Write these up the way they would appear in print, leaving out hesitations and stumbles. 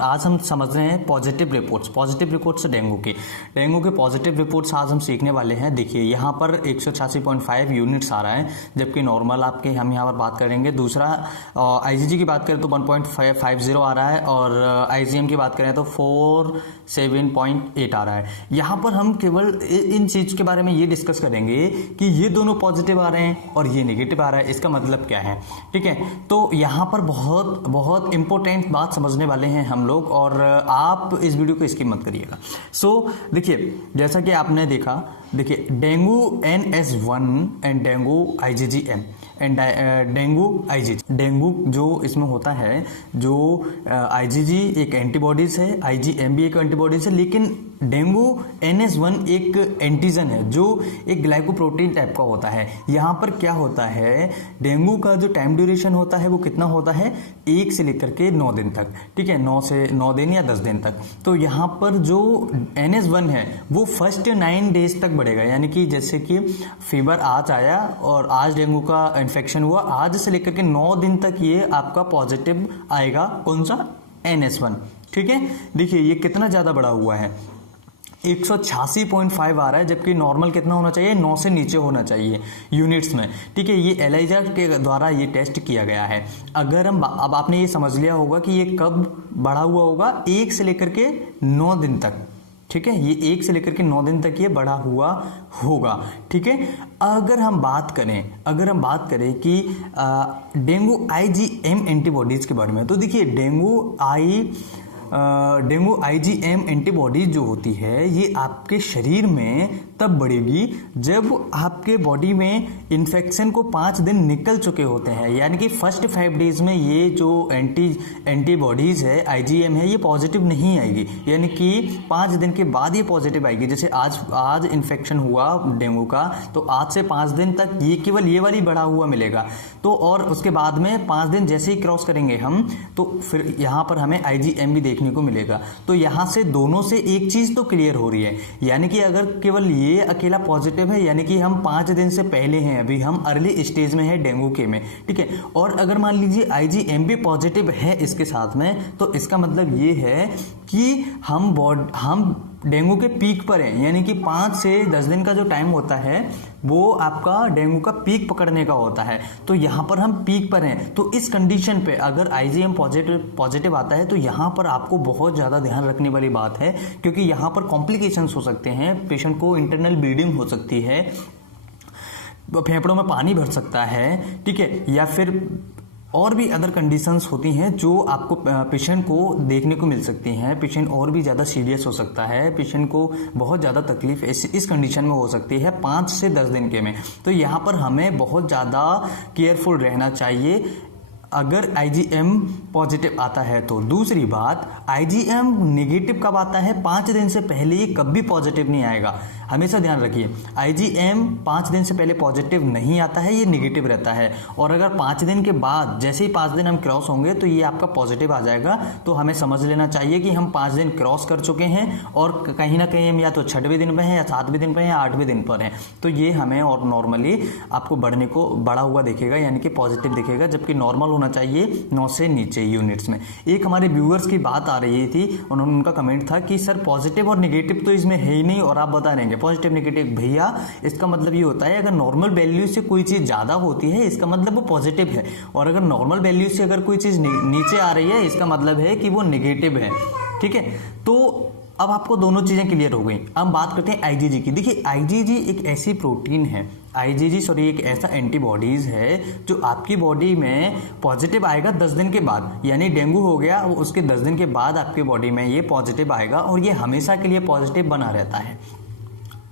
आज हम समझ रहे हैं पॉजिटिव रिपोर्ट्स डेंगू के पॉजिटिव रिपोर्ट्स आज हम सीखने वाले हैं। देखिए यहाँ पर 186.5 यूनिट्स आ रहा है, जबकि नॉर्मल आपके हम यहाँ पर बात करेंगे। दूसरा आईजीजी की बात करें तो 1.550 आ रहा है, और आईजीएम की बात करें तो 47.8 आ रहा है। यहाँ पर हम केवल इन चीज़ के बारे में ये डिस्कस करेंगे कि ये दोनों पॉजिटिव आ रहे हैं और ये नेगेटिव आ रहा है, इसका मतलब क्या है। ठीक है, तो यहाँ पर बहुत बहुत इंपॉर्टेंट बात समझने वाले हैं हम लोग, और आप इस वीडियो को स्किप मत करिएगा। देखिए जैसा कि आपने देखा, देखिए dengue NS1 and dengue IgGM and dengue जो इसमें होता है, जो IgG एक एंटीबॉडीज है, IgM भी एक एंटीबॉडीज है, लेकिन डेंगू NS1 एक एंटीजन है जो एक ग्लाइकोप्रोटीन टाइप का होता है। यहाँ पर क्या होता है, डेंगू का जो टाइम ड्यूरेशन होता है वो कितना होता है, 1 से लेकर के 9 दिन तक। ठीक है, 9 दिन या 10 दिन तक। तो यहाँ पर जो NS1 है वो फर्स्ट 9 डेज तक बढ़ेगा, यानी कि जैसे कि फीवर आज आया और आज डेंगू का इन्फेक्शन हुआ, आज से लेकर के 9 दिन तक ये आपका पॉजिटिव आएगा। कौन सा, NS1। ठीक है, देखिए ये कितना ज़्यादा बढ़ा हुआ है, 186.5 आ रहा है, जबकि नॉर्मल कितना होना चाहिए, 9 से नीचे होना चाहिए यूनिट्स में। ठीक है, ये एलाइजा के द्वारा ये टेस्ट किया गया है। अगर हम अब आपने ये समझ लिया होगा कि ये कब बढ़ा हुआ होगा, 1 से लेकर के 9 दिन तक। ठीक है, ये 1 से लेकर के 9 दिन तक ये बढ़ा हुआ होगा। ठीक है, अगर हम बात करें कि डेंगू IgM एंटीबॉडीज के बारे में, तो देखिए डेंगू IgM एंटीबॉडीज जो होती है ये आपके शरीर में तब बढ़ेगी जब आपके बॉडी में इन्फेक्शन को 5 दिन निकल चुके होते हैं, यानी कि फर्स्ट 5 डेज में ये जो एंटीबॉडीज है, IgM है, ये पॉजिटिव नहीं आएगी, यानी कि 5 दिन के बाद ये पॉजिटिव आएगी। जैसे आज इन्फेक्शन हुआ डेंगू का, तो आज से 5 दिन तक ये केवल ये वाली बढ़ा हुआ मिलेगा। तो और उसके बाद में 5 दिन जैसे ही क्रॉस करेंगे हम, तो फिर यहाँ पर हमें IgM भी देखने को मिलेगा। तो यहाँ से दोनों से एक चीज तो क्लियर हो रही है, यानी कि अगर केवल ये अकेला पॉजिटिव है, यानी कि हम 5 दिन से पहले हैं, अभी हम अर्ली स्टेज में है डेंगू के में। ठीक है, और अगर मान लीजिए IgM भी पॉजिटिव है इसके साथ में, तो इसका मतलब ये है कि हम डेंगू के पीक पर हैं, यानी कि 5 से 10 दिन का जो टाइम होता है वो आपका डेंगू का पीक पकड़ने का होता है। तो यहाँ पर हम पीक पर हैं। तो इस कंडीशन पे अगर IgM पॉजिटिव आता है, तो यहाँ पर आपको बहुत ज़्यादा ध्यान रखने वाली बात है, क्योंकि यहाँ पर कॉम्प्लिकेशंस हो सकते हैं, पेशेंट को इंटरनल ब्लीडिंग हो सकती है, फेफड़ों में पानी भर सकता है। ठीक है, या फिर और भी अदर कंडीशंस होती हैं जो आपको पेशेंट को देखने को मिल सकती हैं। पेशेंट और भी ज़्यादा सीरियस हो सकता है, पेशेंट को बहुत ज़्यादा तकलीफ इस कंडीशन में हो सकती है 5 से 10 दिन के में। तो यहाँ पर हमें बहुत ज़्यादा केयरफुल रहना चाहिए अगर IgM पॉजिटिव आता है तो। दूसरी बात, IgM नेगेटिव कब आता है, 5 दिन से पहले ये कभी पॉजिटिव नहीं आएगा। हमेशा ध्यान रखिए, IgM 5 दिन से पहले पॉजिटिव नहीं आता है, ये नेगेटिव रहता है। और अगर 5 दिन के बाद, जैसे ही 5 दिन हम क्रॉस होंगे, तो ये आपका पॉजिटिव आ जाएगा। तो हमें समझ लेना चाहिए कि हम 5 दिन क्रॉस कर चुके हैं, और कहीं ना कहीं हम या तो 6वें दिन पर हैं, या 7वें दिन पर हैं, या 8वें दिन पर हैं। तो ये हमें और नॉर्मली आपको बढ़ा हुआ दिखेगा, यानी कि पॉजिटिव दिखेगा, जबकि नॉर्मल होना चाहिए 9 से नीचे यूनिट्स में। एक हमारे व्यूअर्स की बात आ रही थी, उनका कमेंट था कि सर पॉजिटिव और नेगेटिव तो इसमें है ही नहीं, और आप बता देंगे पॉजिटिव नेगेटिव। भैया इसका मतलब ये होता है, अगर नॉर्मल वैल्यू से कोई चीज ज्यादा होती है इसका मतलब वो पॉजिटिव है, और अगर नॉर्मल वैल्यू से अगर कोई चीज नीचे आ रही है इसका मतलब है कि वो नेगेटिव है। ठीक है, तो अब आपको दोनों चीजें क्लियर हो गई। अब बात करते हैं IgG की। देखिए IgG एक ऐसी प्रोटीन है, एक ऐसा एंटीबॉडीज है जो आपकी बॉडी में पॉजिटिव आएगा 10 दिन के बाद, यानी डेंगू हो गया उसके 10 दिन के बाद आपके बॉडी में ये पॉजिटिव आएगा, और ये हमेशा के लिए पॉजिटिव बना रहता है।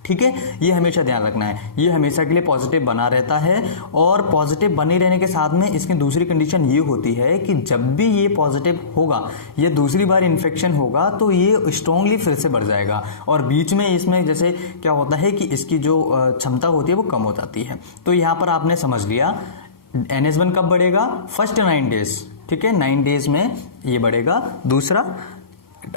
ठीक है, ये हमेशा ध्यान रखना है, ये हमेशा के लिए पॉजिटिव बना रहता है। और पॉजिटिव बने रहने के साथ में इसकी दूसरी कंडीशन ये होती है कि जब भी ये पॉजिटिव होगा या दूसरी बार इन्फेक्शन होगा, तो ये स्ट्रांगली फिर से बढ़ जाएगा, और बीच में इसमें जैसे क्या होता है कि इसकी जो क्षमता होती है वो कम हो जाती है। तो यहाँ पर आपने समझ लिया NS1 कब बढ़ेगा, फर्स्ट 9 डेज। ठीक है, 9 डेज में ये बढ़ेगा। दूसरा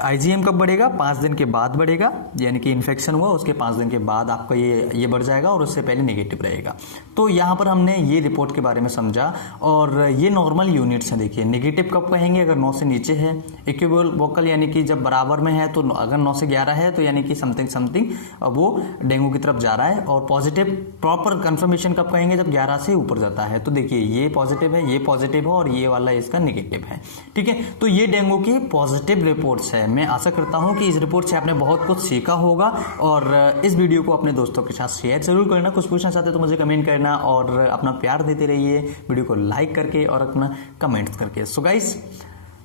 IgM कब बढ़ेगा? 5 दिन के बाद बढ़ेगा, यानी कि इन्फेक्शन हुआ उसके 5 दिन के बाद आपका ये बढ़ जाएगा और उससे पहले नेगेटिव रहेगा। तो यहाँ पर हमने ये रिपोर्ट के बारे में समझा और ये नॉर्मल यूनिट्स हैं। देखिए नेगेटिव कब कहेंगे? अगर 9 से नीचे है। इक्विवोकल यानी कि जब बराबर में है, तो अगर 9 से 11 है तो यानी कि समथिंग वो डेंगू की तरफ जा रहा है। और पॉजिटिव प्रॉपर कंफर्मेशन कब कहेंगे? जब 11 से ऊपर जाता है। तो देखिए ये पॉजिटिव है, ये पॉजिटिव है और ये वाला इसका नेगेटिव है। ठीक है, तो ये डेंगू की पॉजिटिव रिपोर्ट्स है। मैं आशा करता हूं कि इस रिपोर्ट से आपने बहुत कुछ सीखा होगा और इस वीडियो को अपने दोस्तों के साथ शेयर जरूर करना। कुछ पूछना चाहते तो मुझे कमेंट करना और अपना प्यार देते रहिए वीडियो को लाइक करके और अपना कमेंट्स करके। सो गाइस,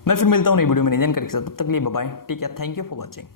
मैं फिर मिलता हूं नई वीडियो में नई जानकारी के साथ। तब तक के लिए बाय बाय, ठीक है, थैंक यू फॉर वॉचिंग।